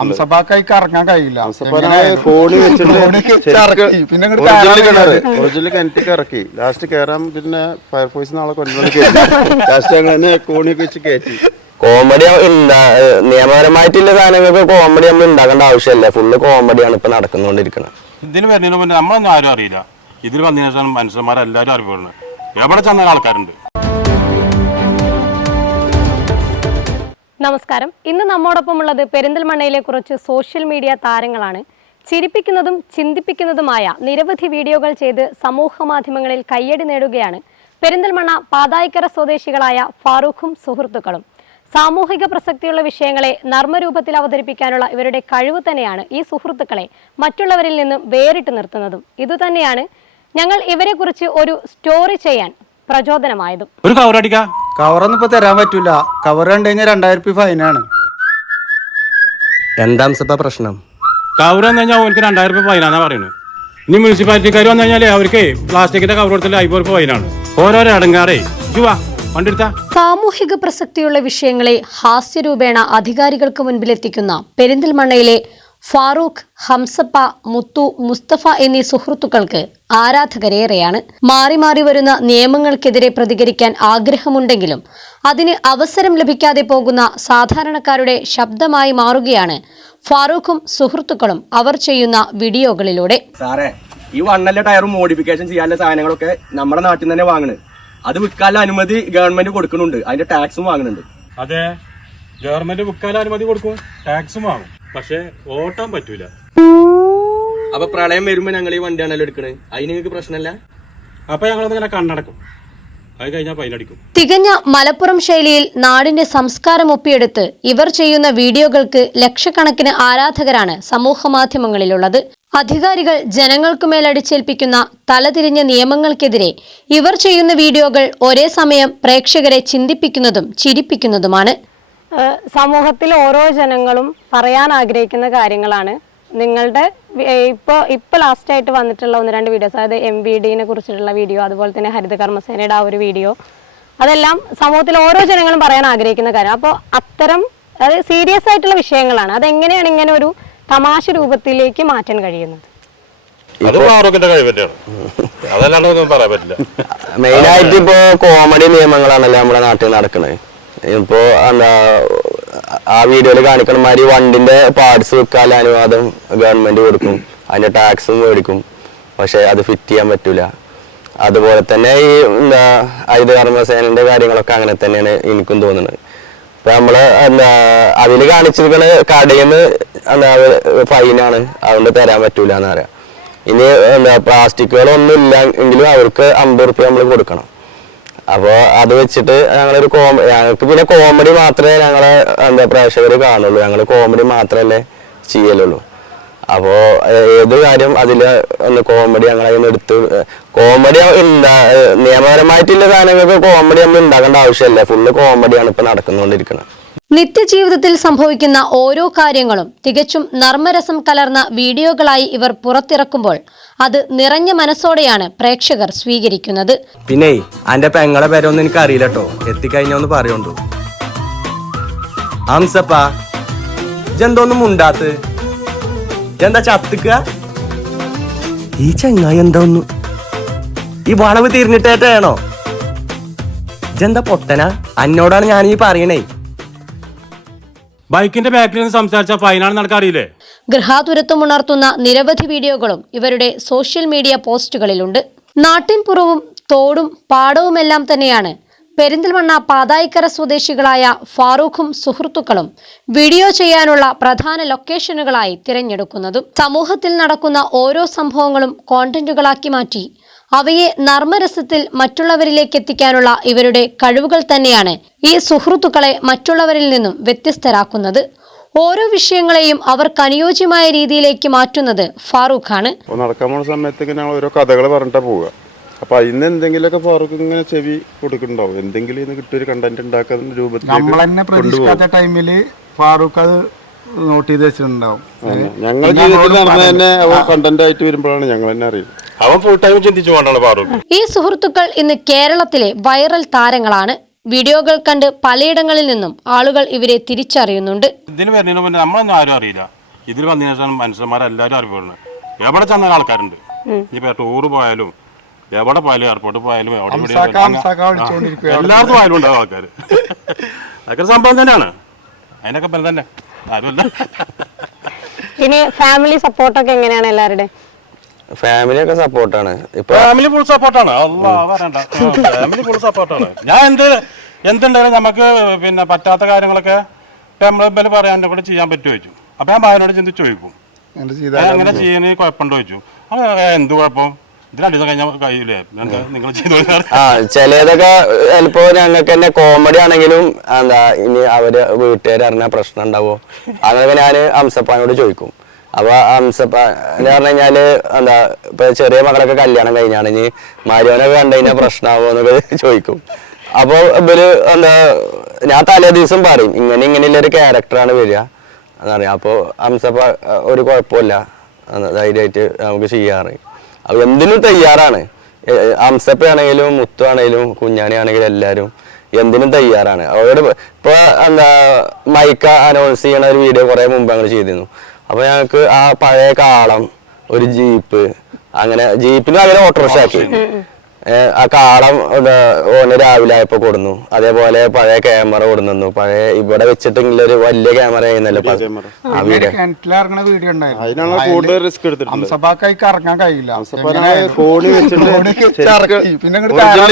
ഹംസപ്പാക്കായിക്ക് ഇറങ്ങാൻ കഴിയില്ല. കോണി. പിന്നെ ഒറിജിനൽ കിണറ്റിക്ക് ഇറക്കി. ലാസ്റ്റ് കയറാൻ പിന്നെ ഫയർഫോഴ്സ് നാളെ കൊണ്ടുവന്ന് ലാസ്റ്റ് തന്നെ കോണിയൊക്കെ വെച്ച് കയറ്റി കോമഡി നിയമപരമായിട്ടുള്ള സാധനങ്ങൾക്ക് കോമഡി നമ്മൾ ഉണ്ടാക്കേണ്ട ആവശ്യമില്ല ഫുള്ള് കോമഡിയാണ് ഇപ്പൊ നടന്നുകൊണ്ടിരിക്കുന്നത് ഇതിന് വരുന്നതിന് മുന്നേ നമ്മളൊന്നും ആരും അറിയില്ല. ഇതിൽ വന്നതിന് ശേഷം മനുഷ്യന്മാരെല്ലാവരും അറിയപ്പെടുന്നത് എവിടെ ചെന്ന ആൾക്കാരുണ്ട്. നമസ്കാരം. ഇന്ന് നമ്മോടൊപ്പം ഉള്ളത് പെരിന്തൽമണ്ണയിലെ കുറച്ച് സോഷ്യൽ മീഡിയ താരങ്ങളാണ്. ചിരിപ്പിക്കുന്നതും ചിന്തിപ്പിക്കുന്നതുമായ നിരവധി വീഡിയോകൾ ചെയ്ത് സമൂഹ മാധ്യമങ്ങളിൽ കയ്യടി നേടുകയാണ് പെരിന്തൽമണ്ണ പാതായിക്കര സ്വദേശികളായ ഫാറൂഖും സുഹൃത്തുക്കളും. സാമൂഹിക പ്രസക്തിയുള്ള വിഷയങ്ങളെ നർമ്മരൂപത്തിൽ അവതരിപ്പിക്കാനുള്ള ഇവരുടെ കഴിവ് തന്നെയാണ് ഈ സുഹൃത്തുക്കളെ മറ്റുള്ളവരിൽ നിന്നും വേറിട്ട് നിർത്തുന്നതും. ഇതുതന്നെയാണ് ഞങ്ങൾ ഇവരെക്കുറിച്ച് ഒരു സ്റ്റോറി ചെയ്യാൻ പ്രചോദനമായതും. കവറൊന്നും ഇപ്പൊ തരാൻ പറ്റൂല. കവർ കണ്ടു കഴിഞ്ഞാൽ രണ്ടായിരം റുപ്യ ഫൈനാണ് എന്താ പ്രശ്നം? കവർ വന്നു കഴിഞ്ഞാൽ അവർക്ക് രണ്ടായിരം രൂപ ഫൈനാന്നാ പറയുന്നത് ഇനി മുനിസിപ്പാലിറ്റിക്കാർ വന്നു കഴിഞ്ഞാൽ അവർക്ക് പ്ലാസ്റ്റിക്കിന്റെ കവർ കൊടുത്തില്ല രൂപ ഫൈനാണ് ഓരോരോ അടങ്ങാറേ ജുവാ സാമൂഹിക പ്രസക്തിയുള്ള വിഷയങ്ങളെ ഹാസ്യരൂപേണ അധികാരികൾക്ക് മുൻപിലെത്തിക്കുന്ന പെരിന്തൽമണ്ണയിലെ ഫാറൂഖ് ഹംസപ്പ മുത്തു മുസ്തഫ എന്നീ സുഹൃത്തുക്കൾക്ക് ആരാധകരേറെയാണ്. മാറി മാറി വരുന്ന നിയമങ്ങൾക്കെതിരെ പ്രതികരിക്കാൻ ആഗ്രഹമുണ്ടെങ്കിലും അതിന് അവസരം ലഭിക്കാതെ പോകുന്ന സാധാരണക്കാരുടെ ശബ്ദമായി മാറുകയാണ് ഫാറൂഖും സുഹൃത്തുക്കളും അവർ ചെയ്യുന്ന വീഡിയോകളിലൂടെ. സാറേ ഈ വണ്ണല്ല ടയറും മോഡിഫിക്കേഷൻ ചെയ്യാനുള്ള സാധനങ്ങളൊക്കെ നമ്മുടെ നാട്ടിൽ നിന്ന് തന്നെ വാങ്ങണ്. അത് വിൽക്കാനുള്ള അനുമതി ഗവൺമെന്റ് കൊടുക്കുന്നുണ്ട്. അതിന്റെ ടാക്സും വാങ്ങുന്നുണ്ട്. അതെ. ഗവൺമെന്റ് വിൽക്കാനുള്ള അനുമതി കൊടുക്കും. ടാക്സും വാങ്ങും. പക്ഷെ ഓട്ടാൻ പറ്റൂല. അപ്പൊ പ്രളയം വരുമ്പോ ഞങ്ങൾ ഈ വണ്ടിയാണല്ലോ എടുക്കണേ? അതിന് നിങ്ങൾക്ക് പ്രശ്നമല്ല അപ്പൊ ഞങ്ങളൊന്നിങ്ങനെ കണ്ണടക്കും. തികഞ്ഞ മലപ്പുറം ശൈലിയിൽ നാടിന്റെ സംസ്കാരം ഒപ്പിയെടുത്ത് ഇവർ ചെയ്യുന്ന വീഡിയോകൾക്ക് ലക്ഷക്കണക്കിന് ആരാധകരാണ് സമൂഹമാധ്യമങ്ങളിലുള്ളത്. അധികാരികൾ ജനങ്ങൾക്കു മേലടിച്ചേൽപ്പിക്കുന്ന തലതിരിഞ്ഞ നിയമങ്ങൾക്കെതിരെ ഇവർ ചെയ്യുന്ന വീഡിയോകൾ ഒരേ സമയം പ്രേക്ഷകരെ ചിന്തിപ്പിക്കുന്നതും ചിരിപ്പിക്കുന്നതുമാണ്. സമൂഹത്തിൽ ഓരോ ജനങ്ങളും പറയാൻ ആഗ്രഹിക്കുന്ന കാര്യങ്ങളാണ്. നിങ്ങളുടെ ഇപ്പോൾ ഇപ്പോൾ ലാസ്റ്റ് ആയിട്ട് വന്നിട്ടുള്ള ഒന്ന് രണ്ട് വീഡിയോസ് അതായത് എം വി ഡിനെ കുറിച്ചിട്ടുള്ള വീഡിയോ അതുപോലെ തന്നെ ഹരിത കർമ്മസേനയുടെ ആ ഒരു വീഡിയോ അതെല്ലാം സമൂഹത്തിൽ ഓരോ ജനങ്ങളും പറയാൻ ആഗ്രഹിക്കുന്ന കാര്യം. അപ്പോൾ അത്തരം അതായത് സീരിയസ് ആയിട്ടുള്ള വിഷയങ്ങളാണ്. അതെങ്ങനെയാണ് ഇങ്ങനെ ഒരു തമാശ രൂപത്തിലേക്ക് മാറ്റാൻ കഴിയുന്നത്? മെയിനായിട്ട് ഇപ്പോ കോമഡി നിയമങ്ങളാണല്ലോ നമ്മുടെ നാട്ടിൽ നടക്കുന്നത് ഇപ്പോ എന്താ ആ വീഡിയോയിൽ കാണിക്കണ മാതിരി വണ്ടിന്റെ പാർട്സ് വെക്കാൻ അനുവാദം ഗവൺമെന്റ് കൊടുക്കും. അതിന്റെ ടാക്സും മേടിക്കും. പക്ഷെ അത് ഫിറ്റ് ചെയ്യാൻ പറ്റൂല. അതുപോലെ തന്നെ ഈ എന്താ ആയുധ കർമ്മസേനന്റെ കാര്യങ്ങളൊക്കെ അങ്ങനെ തന്നെയാണ് എനിക്കും തോന്നുന്നത്. ഇപ്പൊ നമ്മൾ എന്താ അതിൽ കാണിച്ചിരിക്കണ കടയിൽ നിന്ന് എന്താ ഫൈനാണ് അതുകൊണ്ട് തരാൻ പറ്റൂല എന്ന് പറയാം. ഇനി എന്താ പ്ലാസ്റ്റിക്കുകളൊന്നും ഇല്ല എങ്കിലും അവർക്ക് അമ്പത് റുപ്യ നമ്മൾ കൊടുക്കണം. അപ്പോൾ അത് വെച്ചിട്ട് ഞങ്ങളൊരു കോമ ഞങ്ങൾക്ക് പിന്നെ കോമഡി മാത്രമേ ഞങ്ങളെ എന്താ പ്രേക്ഷകർ കാണുള്ളൂ. ഞങ്ങൾ കോമഡി മാത്രമല്ലേ ചെയ്യലുള്ളൂ. അപ്പോൾ ഏത് കാര്യം അതിൽ ഒന്ന് കോമഡി ഞങ്ങളെ എടുത്ത് കോമഡി ഉണ്ടാ നിയമപരമായിട്ടുള്ള സാധനങ്ങൾക്ക് കോമഡി ഒന്നും ഉണ്ടാക്കേണ്ട ആവശ്യമില്ല ഫുള്ള് കോമഡിയാണ് ഇപ്പൊ നടന്നുകൊണ്ടിരിക്കുന്നത് നിത്യജീവിതത്തിൽ സംഭവിക്കുന്ന ഓരോ കാര്യങ്ങളും തികച്ചും നർമ്മരസം കലർന്ന വീഡിയോകളായി ഇവർ പുറത്തിറക്കുമ്പോൾ അത് നിറഞ്ഞ മനസ്സോടെയാണ് പ്രേക്ഷകർ സ്വീകരിക്കുന്നത്. പിന്നെ അന്റെ പെങ്ങളെ പേരൊന്നും എനിക്ക് അറിയില്ല കേട്ടോ എത്തിക്കഴിഞ്ഞ ഒന്ന് പറയുണ്ടോ. ഹംസപ്പ ഇജെന്തോന്നും മുണ്ടാത്ത്? ഇജെന്താ ചത്തുക്ക? ഈ എന്താ ഈ വളവ് തിരിഞ്ഞിട്ടേട്ടാണോ ഇജെന്താ പൊട്ടനാ? അന്നോടാണ് ഞാൻ ഈ പറയണേ. ബൈക്കിന്റെ ബാക്കിൽ നിന്ന് സംസാരിച്ച ഫൈനാണ് ഫൈനാണെന്ന് ഗൃഹാതുരത്വം ഉണർത്തുന്ന നിരവധി വീഡിയോകളും ഇവരുടെ സോഷ്യൽ മീഡിയ പോസ്റ്റുകളിലുണ്ട്. നാട്ടിൻപുറവും തോടും പാടവുമെല്ലാം തന്നെയാണ് പെരിന്തൽമണ്ണ പാതായിക്കര സ്വദേശികളായ ഫാറൂഖും സുഹൃത്തുക്കളും വീഡിയോ ചെയ്യാനുള്ള പ്രധാന ലൊക്കേഷനുകളായി തിരഞ്ഞെടുക്കുന്നതും. സമൂഹത്തിൽ നടക്കുന്ന ഓരോ സംഭവങ്ങളും കോണ്ടന്റുകളാക്കി മാറ്റി അവയെ നർമ്മരസത്തിൽ മറ്റുള്ളവരിലേക്ക് എത്തിക്കാനുള്ള ഇവരുടെ കഴിവുകൾ തന്നെയാണ് ഈ സുഹൃത്തുക്കളെ മറ്റുള്ളവരിൽ നിന്നും വ്യത്യസ്തരാക്കുന്നത്. ഓരോ വിഷയങ്ങളെയും അവർക്ക് അനുയോജ്യമായ രീതിയിലേക്ക് മാറ്റുന്നത് ഫാറൂഖാണ്. നടക്കാൻ പോണ സമയത്തൊക്കെ ഞങ്ങൾ ഓരോ കഥകൾ പറഞ്ഞിട്ടാണ് പോവുക. അപ്പൊ അതിന് എന്തെങ്കിലുമൊക്കെ ഫാറൂഖ് ഇങ്ങനെ ചെവി കൊടുക്കുന്നുണ്ടാവും. എന്തെങ്കിലും ഇന്ന് കിട്ടിയൊരു കണ്ടന്റ് ഉണ്ടാക്കുന്ന രൂപത്തിൽ നമ്മൾ തന്നെ പ്രതീക്ഷിക്കാത്ത ടൈമിൽ ഫാറൂഖ് അത് നോട്ട് ചെയ്ത് വെച്ചിട്ടുണ്ടാവും. ഞങ്ങൾ ജീവിതത്തിൽ നടന്ന തന്നെ കണ്ടന്റ് ആയിട്ട് വരുമ്പോഴാണ് ഞങ്ങൾ തന്നെ അറിയുന്നത്. അവൻ ഫുൾ ടൈം ചിന്തിച്ചു കൊണ്ടാണ് ഫാറൂഖ്. ഈ സുഹൃത്തുക്കൾ ഇന്ന് കേരളത്തിലെ വൈറൽ താരങ്ങളാണ്. വീഡിയോകൾ കണ്ട് പലയിടങ്ങളിൽ നിന്നും ആളുകൾ ഇവരെ തിരിച്ചറിയുന്നുണ്ട്. ഇതിന് വരുന്നതിന് മുന്നേ നമ്മളൊന്നും ആരും അറിയില്ല. ഇതിൽ വന്നതിനു ശേഷം മനുഷ്യന്മാരെല്ലാവരും അറിയപ്പെടുന്നത് എവിടെ ചെന്ന ആൾക്കാരുണ്ട്. ഇനിയിപ്പോ ടൂറ് പോയാലും എവിടെ പോയാലും എയർപോർട്ടിൽ പോയാലും എവിടെ വിളിച്ചുകൊണ്ടിരിക്കുക. എല്ലായിടത്തും ആയാലും ഉണ്ടാവും ആൾക്കാർ അതൊക്കെ സംഭവം തന്നെയാണ്. അതിനൊക്കെ ബലം തന്നെ. ആരുമല്ല. ഇനി ഫാമിലി സപ്പോർട്ടൊക്കെ എങ്ങനെയാണ് എല്ലാവരുടെ? ഫാമിലി ഒക്കെ സപ്പോർട്ടാണ് ഇപ്പൊ ഫാമിലി ഫുൾ സപ്പോർട്ടാണ് ഫാമിലി ഫുൾ സപ്പോർട്ടാണ് ഞാൻ എന്ത് എന്തുണ്ടായാലും നമുക്ക് പിന്നെ പറ്റാത്ത കാര്യങ്ങളൊക്കെ ഇപ്പൊ നമ്മളെ ബൽ പറയാൻ എന്നെ കൂടെ ചെയ്യാൻ പറ്റുമോ ചോദിച്ചു. അപ്പൊ ഞാൻ ഭാവനോട് ചിന്തിച്ച് ചോദിക്കും. അങ്ങനെ "ഏ, അങ്ങനെ ചെയ്യുന്നതിന് കുഴപ്പമുണ്ടോ ചോദിച്ചു. "ആ, ഏ, എന്ത് കുഴപ്പം? ഇത് രണ്ടു ദിവസം കഴിഞ്ഞാൽ കഴിയില്ലേ നിങ്ങൾ ആ ചിലതൊക്കെ ചിലപ്പോ ഞങ്ങൾക്ക് തന്നെ കോമഡി ആണെങ്കിലും എന്താ ഇനി അവർ വീട്ടുകാർ അറിഞ്ഞാൽ പ്രശ്നം ഉണ്ടാവോ? അങ്ങനെ ഞാൻ അംസപ്പാനോട് ചോദിക്കും. അപ്പൊ അംസപ്പ എന്ന് പറഞ്ഞു കഴിഞ്ഞാൽ എന്താ ഇപ്പൊ ചെറിയ മകളൊക്കെ കല്യാണം കഴിഞ്ഞാണ് ഇനി മാരിയോനൊക്കെ കണ്ടു കഴിഞ്ഞാൽ പ്രശ്നമാവോ എന്നൊക്കെ ചോദിക്കും. അപ്പൊ ഇവർ എന്താ ഞാൻ തലേ ദിവസം പറയും ഇങ്ങനെ ഇങ്ങനെയുള്ള ഒരു ക്യാരക്ടറാണ് വരിക എന്നറിയാം അപ്പോൾ അംസപ്പ ഒരു കുഴപ്പമില്ല. ധൈര്യമായിട്ട് നമുക്ക് ചെയ്യാറ്. അപ്പൊ എന്തിനും തയ്യാറാണ്. എ- എ- അംസപ്പയാണെങ്കിലും മുത്തു ആണെങ്കിലും കുഞ്ഞാണി ആണെങ്കിലും എല്ലാവരും എന്തിനും തയ്യാറാണ്. അവരോട് ഇപ്പൊ എന്താ മൈക്ക അനൗൺസ് ചെയ്യണ ഒരു വീഡിയോ കുറെ മുമ്പ് ഞങ്ങൾ ചെയ്തിരുന്നു. അപ്പൊ ഞങ്ങൾക്ക് ആ പഴയ കാളം ഒരു ജീപ്പ് അങ്ങനെ ജീപ്പിന് അങ്ങനെ ഓട്ടോറിക്ഷ ആക്കി. ആ കാളം എന്താ ഓന് രാവിലെ ആയപ്പോ കൊടുന്നു. അതേപോലെ പഴയ ക്യാമറ കൊടുന്നു പഴയ ഇവിടെ വെച്ചിട്ടെങ്കിലും ഒരു വലിയ ക്യാമറ ആയിരുന്നല്ലോ ആ വീഡിയോ റിസ്ക് എടുത്തിട്ടുണ്ട്. ഇറങ്ങാൻ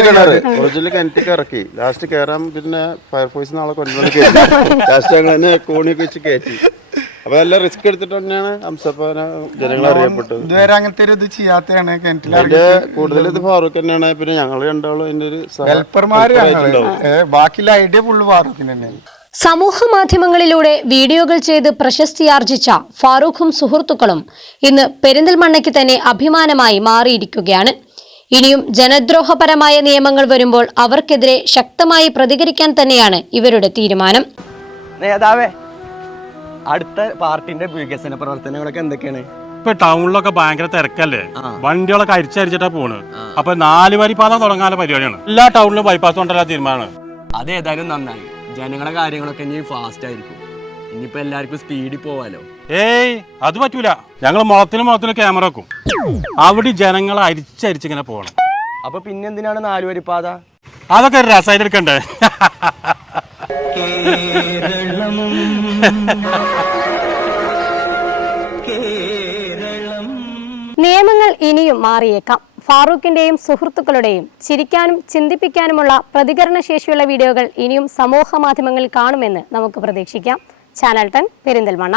കഴിയില്ല. ഒറിജിനൽ കിണറ്റിക്ക് ഇറക്കി ലാസ്റ്റ് കയറാൻ പിന്നെ ഫയർഫോഴ്സ് നാളെ കൊണ്ടുവന്ന് ലാസ്റ്റ് ഞങ്ങൾ തന്നെ കോണിയൊക്കെ വെച്ച് കയറ്റി അപ്പൊ നല്ല റിസ്ക് എടുത്തിട്ട് തന്നെയാണ് ഹംസപ്പാന ജനങ്ങൾ അറിയപ്പെട്ടത്. ഇതുവരെ അങ്ങനത്തെ ഒരു ഇത് ചെയ്യാത്തതാണ് അതിന്റെ കിണറ്റിലിറങ്ങി കൂടുതൽ ഇത് ഫാറൂഖ് തന്നെയാണ്. പിന്നെ ഞങ്ങൾ രണ്ടാളും അതിന്റെ ഒരു സഹ- ഹെൽപ്പർമാര് ഞങ്ങൾ. ബാക്കിയുള്ള ഐഡിയ ഫുള്ള് ഫാറൂഖിന് തന്നെയാണ്. സമൂഹ മാധ്യമങ്ങളിലൂടെ വീഡിയോകൾ ചെയ്ത് പ്രശസ്തിയാർജിച്ച ഫാറൂഖും സുഹൃത്തുക്കളും ഇന്ന് പെരിന്തൽമണ്ണയ്ക്ക് തന്നെ അഭിമാനമായി മാറിയിരിക്കുകയാണ്. ഇനിയും ജനദ്രോഹപരമായ നിയമങ്ങൾ വരുമ്പോൾ അവർക്കെതിരെ ശക്തമായി പ്രതികരിക്കാൻ തന്നെയാണ് ഇവരുടെ തീരുമാനം. നേതാവേ അടുത്ത പാർട്ടിന്റെ വികസന പ്രവർത്തനങ്ങളൊക്കെ എന്തൊക്കെയാണ്? ഇപ്പൊ ടൗണിലൊക്കെ ഭയങ്കര തിരക്കല്ലേ? വണ്ടികളൊക്കെ അരിച്ചരിച്ചിട്ടാ പോണ്. അപ്പൊ നാല് വരി പാത തുടങ്ങാനുള്ള പരിപാടിയാണ്. എല്ലാ ടൗണിലും ബൈപ്പാസ് കൊണ്ടല്ല തീരുമാനമാണ്. അത് ഏതായാലും നന്നായി. ജനങ്ങളുടെ കാര്യങ്ങളൊക്കെ ഇനി ഫാസ്റ്റ് ആയിരിക്കും. ഇനിയിപ്പോ എല്ലാവർക്കും സ്പീഡിൽ പോവാലോ? ഏയ് അത് പറ്റൂല. ഞങ്ങൾ മുളത്തിനും മുളത്തിനും ക്യാമറ വെക്കും. അവിടെ ജനങ്ങളെ അരിച്ചരിച്ചിങ്ങനെ പോകണം. അപ്പൊ പിന്നെന്തിനാണ് നാലുവരി പാത? അതൊക്കെ രസായിട്ട് രസമായിട്ട് എടുക്കണ്ടേ? നിയമങ്ങൾ ഇനിയും മാറിയേക്കാം. ഫാറൂഖിന്റെയും സുഹൃത്തുക്കളുടെയും ചിരിക്കാനും ചിന്തിപ്പിക്കാനുമുള്ള പ്രതികരണ ശേഷിയുള്ള വീഡിയോകൾ ഇനിയും സമൂഹ മാധ്യമങ്ങളിൽ കാണുമെന്ന് നമുക്ക് പ്രതീക്ഷിക്കാം. Channel ten Perinthalmanna.